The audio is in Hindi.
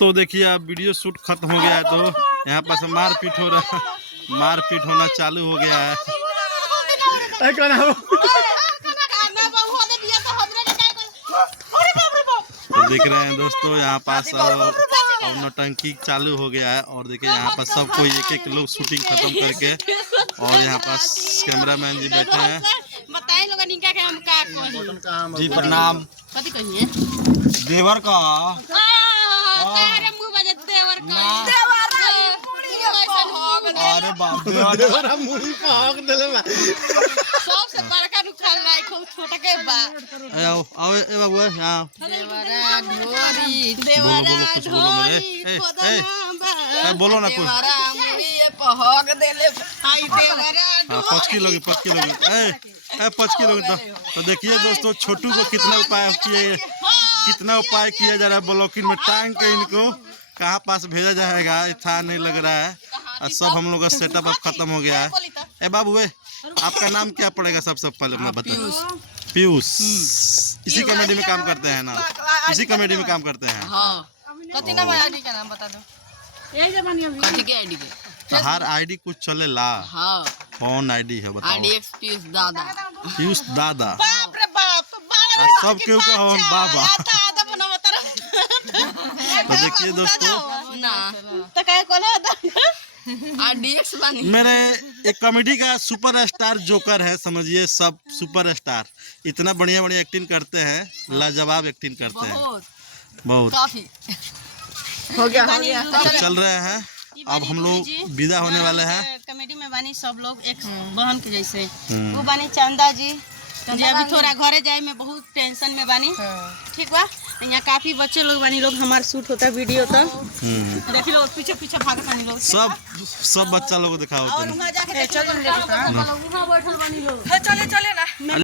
दोस्तों देखिए अब वीडियो शूट खत्म हो गया है, तो यहाँ पास मारपीट हो रहा है, मारपीट होना चालू हो गया है। तो देख रहे हैं दोस्तों यहाँ पास अब नौटंकी चालू हो गया है। और देखिए यहाँ पास सब कोई एक एक लोग शूटिंग खत्म करके, और यहाँ पास कैमरामैन जी बैठे हैं। जी प्रणाम। देवर का अरे बाप देवरा मुड़ी पाग देले बा सबसे बड़का नुकसान लाई खूब छोटा के बा। आओ आओ ए बाबू आओ। देवरा ढोरी देवरा ढोरी बोलो ना कुछ। देवरा मुड़ी पहग देले आई देवरा 5 किलो की 5 किलो की ए 5 किलो की। तो देखिए दोस्तों छोटू को कितना उपाय किया जा रहा है। ब्लॉकिंग में टांग के इनको कहाँ पास भेजा जाएगा था नहीं लग रहा है। और सब हम लोग का सेटअप अब खत्म हो गया है। ए बाबू आपका नाम क्या पड़ेगा सबसे पहले मैं बताऊं? पीयूष। इसी कॉमेडी में काम करते हैं ना? इसी कॉमेडी में काम करते हैं। कथी नाम है? आईडी का नाम बता दो। तो हर आईडी कुछ चलेला। हाँ। कौन आईडी है बताओ? आईडीएक्स पीयूष दादा। पीयूष दादा। बाप रे बाप। सब क्यों का हो बाबा। तो देखिए दोस्तों मेरे एक कॉमेडी का सुपरस्टार जोकर है, समझिए सब सुपरस्टार इतना बढ़िया बढ़िया एक्टिंग करते हैं, लाजवाब एक्टिंग करते हैं बहुत। हो गया तो चल रहे हैं अब हम लोग विदा होने वाले हैं। कॉमेडी में बानी सब लोग एक बहन के जैसे वो बानी चंदा जी। अभी थोड़ा घरे जाए में बहुत टेंशन में बानी। ठीक बा यहाँ काफी बच्चे लोग बानी लोग हमारा शूट होता वीडियो तो देख लो पीछे पीछे भागत बानी लोग। सब बच्चा लोग दिखाओ। और वहाँ जाके चलो